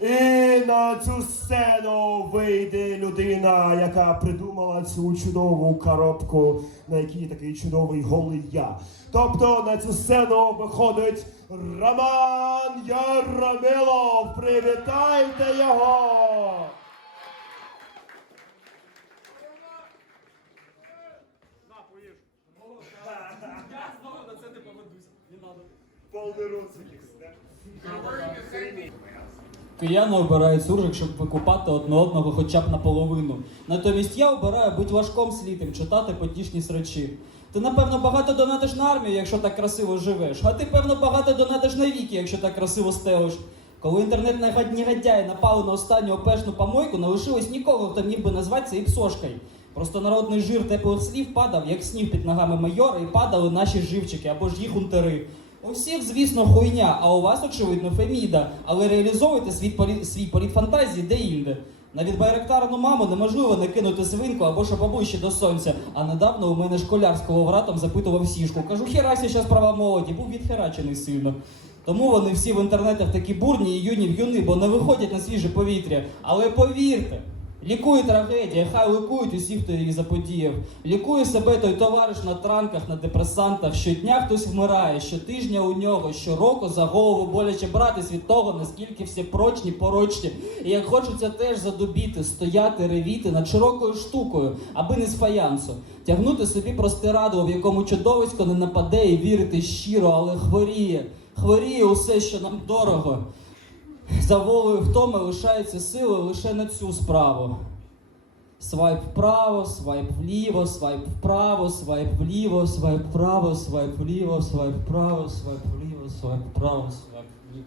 І на цю сцену вийде людина, яка придумала цю чудову коробку, на якій такий чудовий голий я. Тобто на цю сцену виходить Роман Яромилов. Привітайте його! Повний розмір. Кияни обирають суржик, щоб викупати одне одного хоча б наполовину. Натомість я обираю бути важком слітим, читати потішні срачі. Ти, напевно, багато донатиш на армію, якщо так красиво живеш, а ти, певно, багато донатиш на віки, якщо так красиво стелиш. Коли інтернет негодяї напали на останню опешну помойку, не лишилось нікого, хто міг би назвати це іпсошкою. Просто народний жир теплих слів падав, як сніг під ногами майора, і падали наші живчики або ж їх унтери. У всіх, звісно, хуйня, а у вас, очевидно, феміда, але реалізовуйте свій, полі... свій політ фантазії де-інде. На відбайректарну маму неможливо не кинути свинку або ж поближче до сонця. А недавно у мене школяр з коловратом запитував сішку. Кажу, херасі зараз права молоді, був відхерачений сильно. Тому вони всі в інтернетах такі бурні і юні в юни, бо не виходять на свіже повітря. Але повірте, лікує трагедія, хай лікують усі, хто її заподіяв. Лікує себе той товариш на транках, на депресантах. Щодня хтось вмирає, щотижня у нього, щороку за голову боляче братись від того, наскільки всі прочні, порочні. І як хочеться теж задубіти, стояти, ревіти над широкою штукою, аби не з фаянсу. Тягнути собі простирадло, в якому чудовисько не нападе і вірити щиро, але хворіє. Хворіє усе, що нам дорого. За волею втоми лишаються сили лише на цю справу. Свайп вправо, свайп вліво, свайп вправо, свайп вліво, свайп вправо, свайп вліво, свайп вправо, свайп вліво, свайп вправо, свайп вліво.